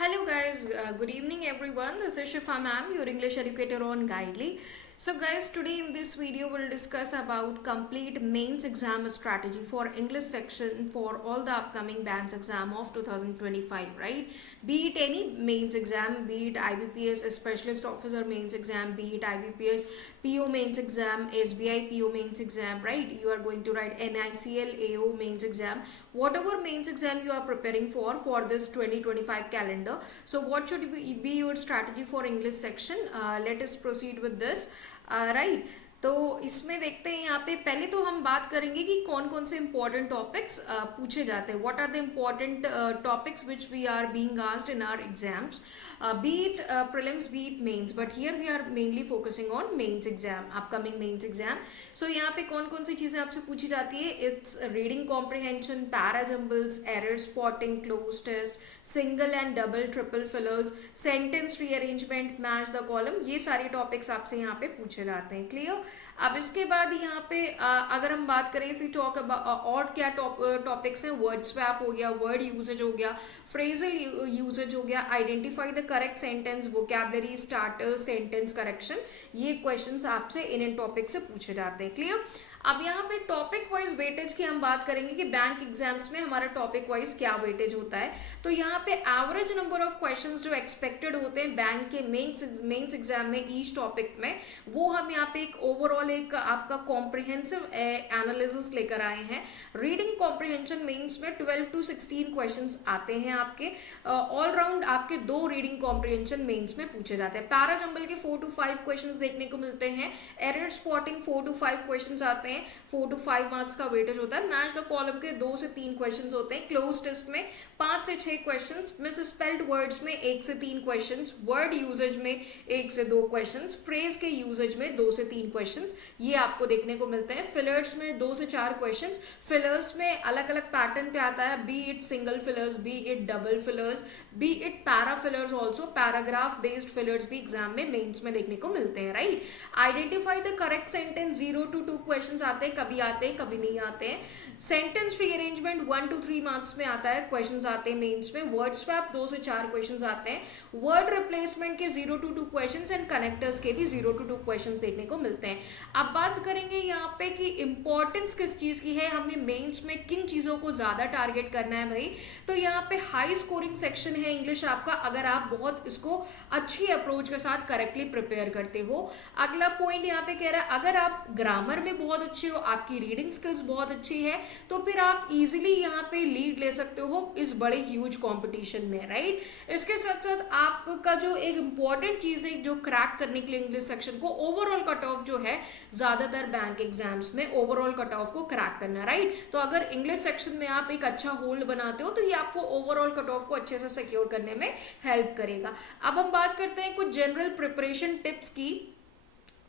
Hello guys, good evening everyone. This is Shifa ma'am, your English educator on Guidely. So guys, today in this video we'll discuss about complete mains exam strategy for English section for all the upcoming bands exam of 2025, right? Be it any mains exam, be it IBPS Specialist Officer mains exam, be it IBPS PO mains exam, SBI PO mains exam, right? You are going to write NICL AO mains exam, whatever mains exam you are preparing for this 2025 calendar. So what should be your strategy for English section? Let us proceed with this. Right तो इसमें देखते हैं यहाँ पे पहले तो हम बात करेंगे कि कौन कौन से इंपॉर्टेंट टॉपिक्स पूछे जाते हैं. What are the important topics which we are being asked in our exams, be it prelims, be it mains, but here we are mainly focusing on mains exam, upcoming mains exam. So यहाँ पे कौन कौन सी चीज़ें आपसे पूछी जाती है? It's reading comprehension, para jumbles, error spotting, close test, single and double triple fillers, sentence rearrangement, match the column, ये सारे टॉपिक्स आपसे यहाँ पे पूछे जाते हैं. क्लियर? अब इसके बाद यहाँ पे अगर हम बात करें फिर टॉक और क्या टॉपिक्स हैं, वर्ड स्वैप हो गया, वर्ड यूजेज हो गया, फ्रेजल यूजेज हो गया, identify the correct sentence, vocabulary starter, sentence correction, ये क्वेश्चंस आपसे इन टॉपिक से पूछे जाते हैं. क्लियर? अब यहाँ पे टॉपिक वाइज वेटेज की हम बात करेंगे कि बैंक एग्जाम्स में हमारा टॉपिक वाइज क्या वेटेज होता है. तो यहाँ पे एवरेज नंबर ऑफ क्वेश्चंस जो एक्सपेक्टेड होते हैं बैंक के मेंस एग्जाम में ईच टॉपिक में, वो हम यहाँ पे एक ओवरऑल एक आपका कॉम्प्रिहेंसिव एनालिसिस लेकर आए हैं. रीडिंग कॉम्प्रिहेंशन मेंस में 12 to 16 क्वेश्चंस आते हैं आपके. ऑल राउंड आपके 2 रीडिंग कॉम्प्रिहेंशन मेंस में पूछे जाते हैं. पैरा जंबल के 4 to 5 क्वेश्चंस देखने को मिलते हैं. एरर स्पॉटिंग 4 to 5 क्वेश्चंस आते हैं, 4 to 5 मार्क्स का वेटेज होता है. मैच द कॉलम के 2 से 3 क्वेश्चंस होते हैं. क्लोज टेस्ट में 5 से 6 क्वेश्चंस, मिस स्पेल्ड वर्ड्स में 1 से 3 क्वेश्चंस, वर्ड यूजेज में 1 से 2 क्वेश्चंस, फ्रेज के यूजेज में 2 से 3 क्वेश्चंस, ये आपको देखने को मिलते हैं. फिलर्स में 2 से 4 क्वेश्चंस. फिलर्स में अलग अलग पैटर्न पे आता है, B it single fillers, B it double fillers, B it para fillers, also paragraph based fillers भी एग्जाम में मेन्स में देखने को मिलते हैं. Right? Identify the correct sentence, 0 to 2 question आते हैं, कभी आते हैं कभी नहीं आते हैं. सेंटेंस रीअरेंजमेंट 1 to 3 मार्क्स में आता है, क्वेश्चंस आते हैं मेंस में. वर्ड स्वैप 2 से 4 क्वेश्चंस आते हैं. वर्ड रिप्लेसमेंट के 0 to 2 क्वेश्चंस एंड कनेक्टर्स के भी 0 to 2 क्वेश्चंस देखने को मिलते हैं. अब बात करेंगे यहाँ पे कि इंपॉर्टेंस किस चीज की है, हमें मेंस में किन चीजों को ज्यादा टारगेट करना है भाई. तो यहाँ पे हाई स्कोरिंग सेक्शन है इंग्लिश आपका, अगर आप बहुत इसको अच्छी अप्रोच के साथ करेक्टली प्रिपेयर करते हो. अगला पॉइंट यहाँ पे कह रहा है, अगर आप ग्रामर में बहुत अच्छे हो, आपकी रीडिंग स्किल्स बहुत अच्छी है, तो फिर आप इजीली यहाँ पे लीड ले सकते हो इस बड़े ह्यूज कंपटीशन में. राइट? इसके साथ साथ आपका जो एक इंपॉर्टेंट चीज है जो क्रैक करने के लिए इंग्लिश सेक्शन को, ओवरऑल कट ऑफ जो है ज्यादातर बैंक एग्जाम्स में ओवरऑल कट ऑफ को क्रैक करना. राइट? तो अगर इंग्लिश सेक्शन में आप एक अच्छा होल्ड बनाते हो तो ये आपको ओवरऑल कट ऑफ को अच्छे से सिक्योर करने में हेल्प करेगा. अब हम बात करते हैं कुछ जनरल प्रिपरेशन टिप्स की.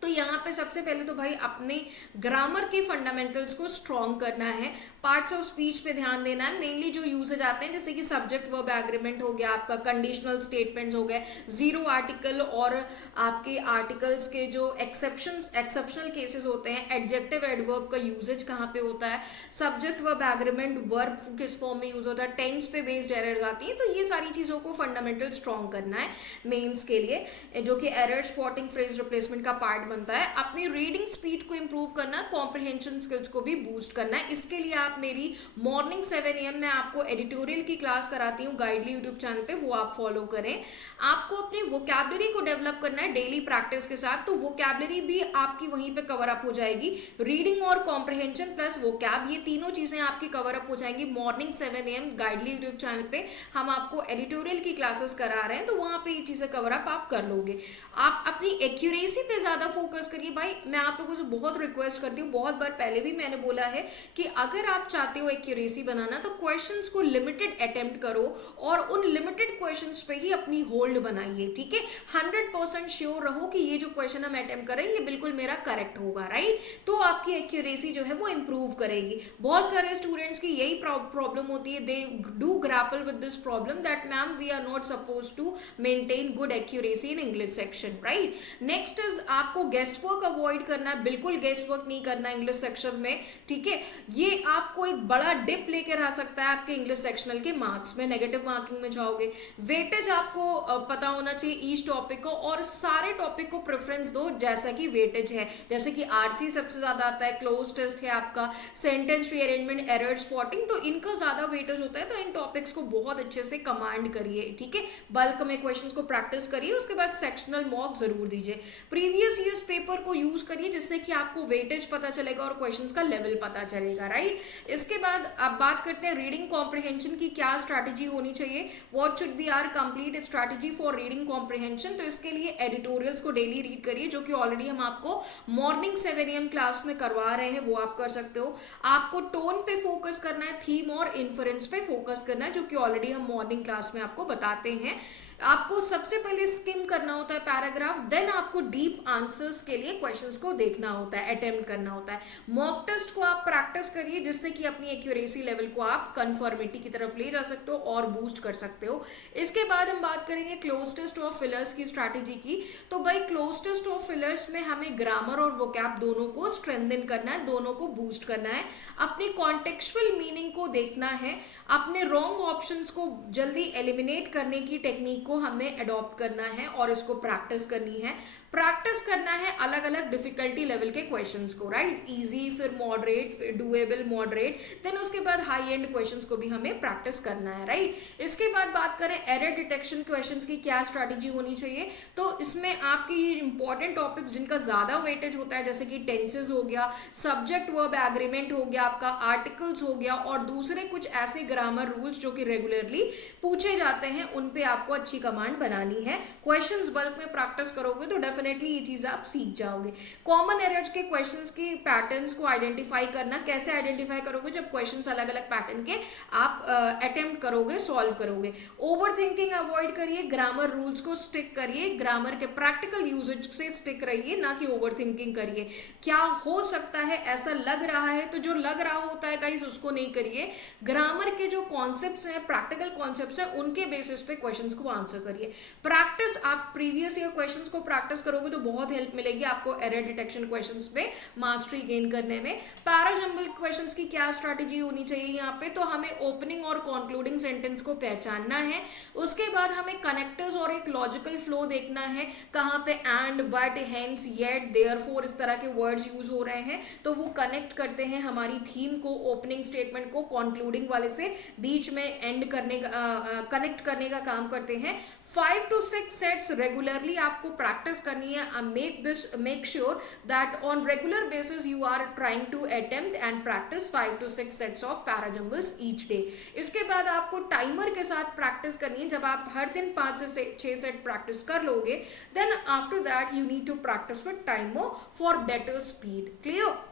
तो यहाँ पे सबसे पहले तो भाई अपने ग्रामर के फंडामेंटल्स को स्ट्रॉन्ग करना है. पार्ट्स ऑफ स्पीच पे ध्यान देना है. मेनली जो यूजेज आते हैं जैसे कि सब्जेक्ट वर्ब एग्रीमेंट हो गया, आपका कंडीशनल स्टेटमेंट्स हो गए, जीरो आर्टिकल और आपके आर्टिकल्स के जो एक्सेप्शनल केसेस होते हैं, एडजेक्टिव एडवर्ब का यूजेज कहाँ पे होता है, सब्जेक्ट वर्ब एग्रीमेंट वर्ब किस फॉर्म में यूज होता है, टेंस पे बेस्ड एरर्स आती हैं. तो ये सारी चीज़ों को फंडामेंटल स्ट्रॉन्ग करना है मेन्स के लिए, जो कि एरर स्पॉटिंग, फ्रेज रिप्लेसमेंट का पार्ट बनता है. अपनी रीडिंग स्पीड को इंप्रूव करना, कॉम्प्रिहेंशन स्किल्स को भी बूस्ट करना है. इसके लिए आप मेरी मॉर्निंग 7 AM में आपको एडिटोरियल की क्लास कराती हूँ गाइडली यूट्यूब चैनल पे, वो आप फॉलो करें. आपको अपनी वोकैबुलरी को डेवलप करना है डेली प्रैक्टिस के साथ, तो वोकैबुलरी भी आपकी वहीं पे कवर अप हो जाएगी. रीडिंग और कॉम्प्रिहेंशन प्लस वोकैब, ये तीनों चीजें आपकी कवर अप हो जाएंगी. मॉर्निंग 7 AM गाइडली यूट्यूब चैनल पे हम आपको एडिटोरियल की क्लासेस करा रहे हैं, तो वहां पे ये चीजें कवर अप आप कर लोगे. आप अपनी एक्यूरेसी पे ज्यादा फोकस करिए. भाई मैं आप लोगों से बहुत रिक्वेस्ट करती हूँ, बहुत बार पहले भी मैंने बोला है कि अगर आप चाहते हो एक्यूरेसी बनाना तो क्वेश्चंस को लिमिटेड अटेम्प्ट करो और उन लिमिटेड क्वेश्चंस पे ही अपनी होल्ड बनाइए. ठीक है? 100% श्योर रहो कि ये जो क्वेश्चन हम अटेम्प्ट कर रहे हैं ये बिल्कुल मेरा करेक्ट होगा. राइट? तो आपकी एक्यूरेसी जो है वो इंप्रूव करेगी. बहुत सारे स्टूडेंट्स की यही प्रॉब्लम होती है, they do grapple with this problem that ma'am we are not suppose to maintain good accuracy in English section. Right? Next is आपको गेस वर्क अवॉइड करना है, बिल्कुल गेस वर्क नहीं करना इंग्लिश सेक्शन में, ठीक है। ये आपको एक बड़ा डिप लेकर आ सकता है आपके इंग्लिश सेक्शनल के मार्क्स में, नेगेटिव मार्किंग में जाओगे। वेटेज आपको पता होना चाहिए ईच टॉपिक को, और सारे टॉपिक को प्रेफरेंस दो जैसा कि वेटेज है। जैसे कि आरसी सबसे ज्यादा आता है, क्लोज टेस्ट है आपका, सेंटेंस रीअरेंजमेंट, एरर स्पॉटिंग, तो इनका ज्यादा वेटेज होता है। तो इन टॉपिक्स को बहुत अच्छे से कमांड करिए, ठीक है। बल्क में क्वेश्चंस को प्रैक्टिस करिए, उसके बाद सेक्शनल मॉक जरूर दीजिए। प्रीवियस ईयर्स पेपर को यूज करिए जिससे कि आपको वेटेज पता चलेगा और क्वेश्चंस का लेवल पता चलेगा, राइट। इसके बाद अब बात करते हैं रीडिंग कॉम्प्रिहेंशन की क्या स्ट्रैटेजी होनी चाहिए, what should be our complete strategy for reading comprehension. तो इसके लिए एडिटोरियल्स को डेली रीड करिए, जो कि ऑलरेडी हम आपको मॉर्निंग 7 AM क्लास में करवा रहे हैं, वो आप कर सकते हो। आपको टोन पे फोकस करना है, थीम और इन्फरेंस पे फोकस करना है, जो कि ऑलरेडी हम मॉर्निंग क्लास में आपको बताते हैं। आपको सबसे पहले स्किम करना होता है पैराग्राफ, देन आपको डीप आंसर्स के लिए क्वेश्चंस को देखना होता है, अटेम्प्ट करना होता है। मॉक टेस्ट को आप प्रैक्टिस करिए जिससे कि अपनी एक्यूरेसी लेवल को आप कंफर्मिटी की तरफ ले जा सकते हो और बूस्ट कर सकते हो। इसके बाद हम बात करेंगे क्लोज टेस्ट और फिलर्स की स्ट्रैटेजी की। तो भाई क्लोज टेस्ट और फिलर्स में हमें ग्रामर और वोकैब दोनों को स्ट्रेंथन करना है, दोनों को बूस्ट करना है, अपनी कॉन्टेक्चुअल मीनिंग को देखना है, अपने रॉन्ग ऑप्शंस को जल्दी एलिमिनेट करने की टेक्निक को हमें अडॉप्ट करना है और इसको प्रैक्टिस करनी है। प्रैक्टिस करना है अलग अलग डिफिकल्टी लेवल के क्वेश्चंस को, राइट, इजी, फिर मॉडरेट, फिर डुएबल, मॉडरेट, देन उसके बाद हाई एंड क्वेश्चंस को भी हमें प्रैक्टिस करना है, राइट। इसके बाद बात करें एरर डिटेक्शन क्वेश्चंस की क्या स्ट्रैटेजी होनी चाहिए। तो इसमें आपकी इंपॉर्टेंट टॉपिक्स जिनका ज्यादा वेटेज होता है, जैसे कि टेंसेस हो गया, सब्जेक्ट वर्ब एग्रीमेंट हो गया, आपका आर्टिकल्स हो गया, और दूसरे कुछ ऐसे ग्रामर रूल्स जो कि रेगुलरली पूछे जाते हैं, उन पे आपको अच्छी कमांड बनानी है। क्वेश्चंस बल्क में प्रैक्टिस करोगे तो डेफिनेटली ये चीज आप सीख जाओगे। कॉमन एरर्स के क्वेश्चंस की पैटर्न्स को आइडेंटिफाई करना, कैसे आइडेंटिफाई करोगे, जब क्वेश्चंस अलग अलग पैटर्न के आप अटेम्प्ट करोगे, सॉल्व करोगे। ओवर थिंकिंग अवॉइड करिए, ग्रामर रूल्स को स्टिक करिए, ग्रामर के प्रैक्टिकल यूजेज से स्टिक रहिए, ना कि ओवर थिंकिंग करिए। क्या हो सकता है, ऐसा लग रहा है, तो जो लग रहा होता है गाइस उसको नहीं करिए। ग्रामर के जो कॉन्सेप्ट्स हैं, प्रैक्टिकल कॉन्सेप्ट्स हैं, उनके बेसिस पे क्वेश्चंस को आंसर करिए। प्रैक्टिस, आप प्रीवियस ईयर क्वेश्चंस को प्रैक्टिस करोगे तो बहुत हेल्प मिलेगी आपको एरर डिटेक्शन क्वेश्चंस पे मास्टरी गेन करने में। पैराजंबल क्वेश्चंस की क्या स्ट्रैटेजी होनी चाहिए यहाँ पे, तो हमें ओपनिंग और कंक्लूडिंग सेंटेंस को पहचानना है। उसके बाद हमें कनेक्टर्स और एक लॉजिकल फ्लो देखना है, कहाँ पे and, but, hence, yet, therefore इस तरह के वर्ड्स यूज हो रहे हैं, तो वो कनेक्ट करते हैं हमारी थीम को, ओपनिंग स्टेटमेंट को कंक्लूडिंग वाले से, बीच में एंड करने का कनेक्ट करने का काम करते हैं। 5 to 6 सेट्स रेगुलरली आपको प्रैक्टिस करनी है। Make sure that on regular basis you are trying to attempt and practice 5 to 6 sets of parajumbles each day. इसके बाद आपको टाइमर के साथ प्रैक्टिस करनी है। जब आप हर दिन 5 से 6 सेट प्रैक्टिस कर लोगे, then after that you need to practice with timer for better speed. Clear.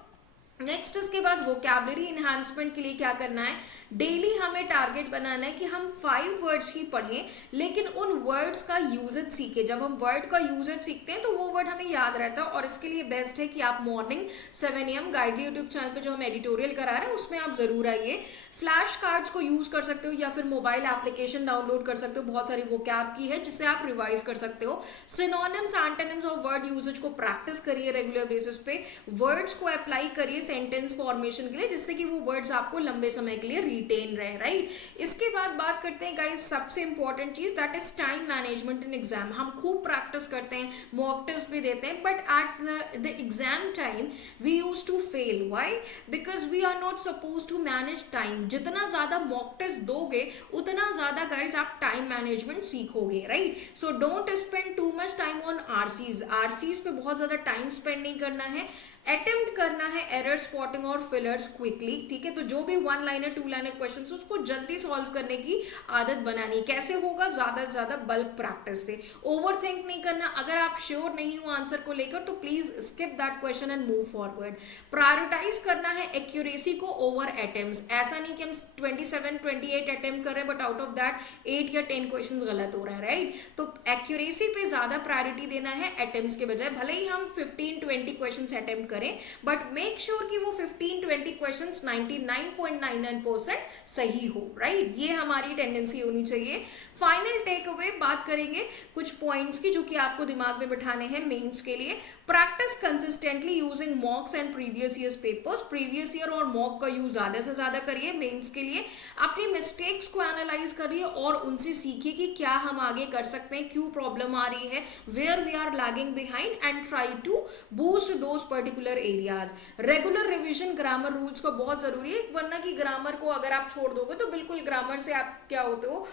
Next इसके बाद वोकैबुलरी इन्हांसमेंट के लिए क्या करना है, डेली हमें टारगेट बनाना है कि हम 5 वर्ड्स ही पढ़ें, लेकिन उन वर्ड्स का यूजेज सीखें। जब हम वर्ड का यूजेज सीखते हैं तो वो वर्ड हमें याद रहता है, और इसके लिए बेस्ट है कि आप मॉर्निंग 7 AM गाइडली यूट्यूब चैनल पे जो हम एडिटोरियल करा रहे हैं उसमें आप जरूर आइए। फ्लैश कार्ड्स को यूज कर सकते हो या फिर मोबाइल एप्लीकेशन डाउनलोड कर सकते हो, बहुत सारी वोकैब की है जिससे आप रिवाइज कर सकते हो। सिनोनिम्स, एंटोनिम्स और वर्ड यूजेज को प्रैक्टिस करिए रेगुलर बेसिस पे, वर्ड्स को अप्लाई करिए सेंटेंस फॉर्मेशन के लिए, जिससे कि वो वर्ड्स आपको लंबे समय के लिए रिटेन रहे, राइट। इसके बाद बात करते हैं गाइस सबसे इंपॉर्टेंट चीज, that is time management in exam. हम खूब प्रैक्टिस करते हैं, मॉक टेस्ट भी देते हैं, but at the exam time we use to fail. Why? Because we are not suppose to manage time. जितना ज्यादा मॉक टेस्ट दोगे उतना ज्यादा गाइस आप टाइम मैनेजमेंट सीखोगे, right. So don't spend too much time on RCs पे बहुत ज्यादा टाइम स्पेंड नहीं करना है। अटेम्प्ट करना है एरर स्पॉटिंग और फिलर्स क्विकली, ठीक है। तो जो भी 1 लाइनर 2 लाइनर क्वेश्चन उसको जल्दी सॉल्व करने की आदत बनानी। कैसे होगा? ज्यादा से ज्यादा बल्क प्रैक्टिस से। ओवर थिंक नहीं करना। अगर आप श्योर नहीं हो आंसर को लेकर तो please skip that question and move forward. Prioritize करना है एक्यूरेसी को ओवर अटेम्प्ट्स। ऐसा नहीं कि हम 27-28 अटेम्प्ट कर रहे हैं बट आउट ऑफ दैट 8 या 10 क्वेश्चन गलत हो रहा है, राइट। तो एक्यूरेसी पे ज्यादा प्रायोरिटी देना है अटेम्प्ट्स के बजाय। भले ही हम 15-20 क्वेश्चन अटेम्प्ट करें, बट मेक श्योर कि वो 15-20 क्वेश्चंस 99.99% सही हो, राइट? ये हमारी टेंडेंसी होनी चाहिए। फाइनल टेक अवे बात करेंगे कुछ पॉइंट्स की जो कि आपको दिमाग में बिठाने हैं मेंस के लिए। Practice consistently using मॉक्स and previous years papers. Previous year और मॉक का यूज ज्यादा से ज्यादा करिए मेंस के लिए। अपनी मिस्टेक्स को एनालाइज करिए और उनसे सीखिए कि क्या हम आगे कर सकते हैं, क्यों प्रॉब्लम आ रही है, where we are lagging behind, and try to boost those particular areas. Regular revision grammar rules का बहुत जरूरी है, वरना कि ग्रामर को अगर आप छोड़ दोगे तो बिल्कुल ग्रामर से आप क्या होते हो,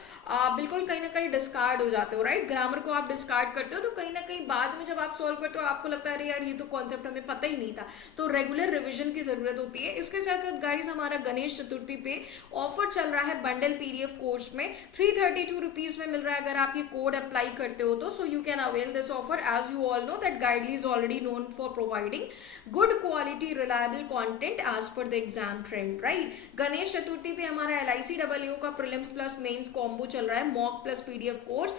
बिल्कुल कहीं ना कहीं डिस्कार्ड हो जाते हो, राइट? ग्रामर को आप डिस्कार्ड करते हो तो कहीं ना कहीं बाद में जब आप सॉल्व करते हो आपको लगता है अरे यार ये तो कॉन्सेप्ट हमें पता ही नहीं था। तो रेगुलर रिविजन की जरूरत होती है। इसके साथ साथ गाइस हमारा गणेश चतुर्थी पे ऑफर चल रहा है बंडल पीडीएफ कोर्स में। 332 रुपीज में मिल रहा है अगर आप ये कोड अप्लाई करते हो तो। So you can avail this offer. As you all know that Guidely is already known for providing good quality reliable content as per the exam trend, right? Ganesh Chaturthi पे हमारा LIC EEO का prelims plus mains combo चल रहा है, mock plus PDF course at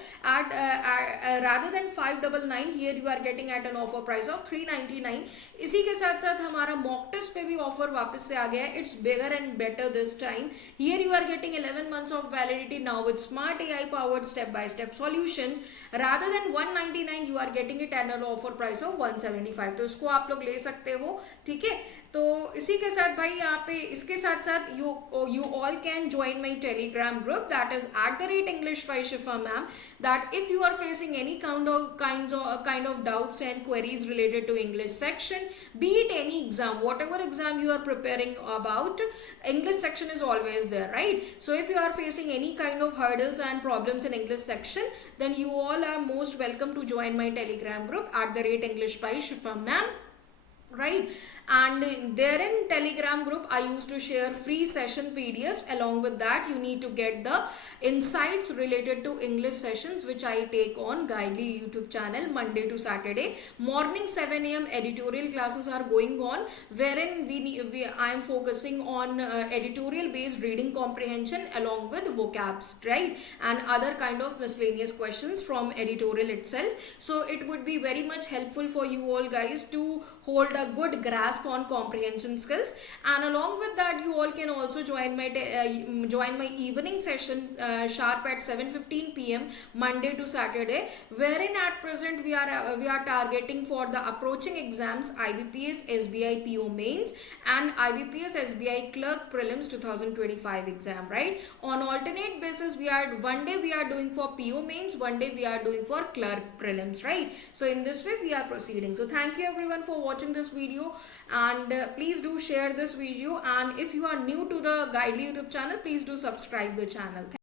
rather than 599 here you are getting at an offer price of 399। इसी के साथ साथ हमारा मॉक टेस्ट पे भी ऑफर वापस से आ गया है। It's bigger and better this time. Here you are getting 11 months of validity now with smart AI powered step by step solutions। rather than 199 you are getting it at an offer price of 175। तो इसको आप लोग ले सकते हो, ठीक है? तो इसी के साथ भाई यहाँ पे इसके साथ साथ you all can join my telegram group that is @English by Shifa ma'am, that if you are facing any kind of doubts and queries related to English section, be it any exam, whatever exam you are preparing about, English section is always there, right? So if you are facing any kind of hurdles and problems in English section, then you all are most welcome to join my telegram group @English by Shifa ma'am, right? And there in telegram group I used to share free session PDFs. Along with that you need to get the insights related to English sessions which I take on Guidely YouTube channel Monday to Saturday morning 7 AM editorial classes are going on, wherein I am focusing on editorial based reading comprehension along with vocabs, right? And other kind of miscellaneous questions from editorial itself. So it would be very much helpful for you all guys to hold a good grasp on comprehension skills. And along with that you all can also join my evening session sharp at 7:15 PM Monday to Saturday, wherein at present we are targeting for the approaching exams IBPS SBI PO mains and IBPS SBI clerk prelims 2025 exam, right? On alternate basis one day we are doing for PO mains, one day we are doing for clerk prelims, right? So in this way we are proceeding. So thank you everyone for watching this video, and please do share this video, and if you are new to the Guidely YouTube channel, please do subscribe the channel.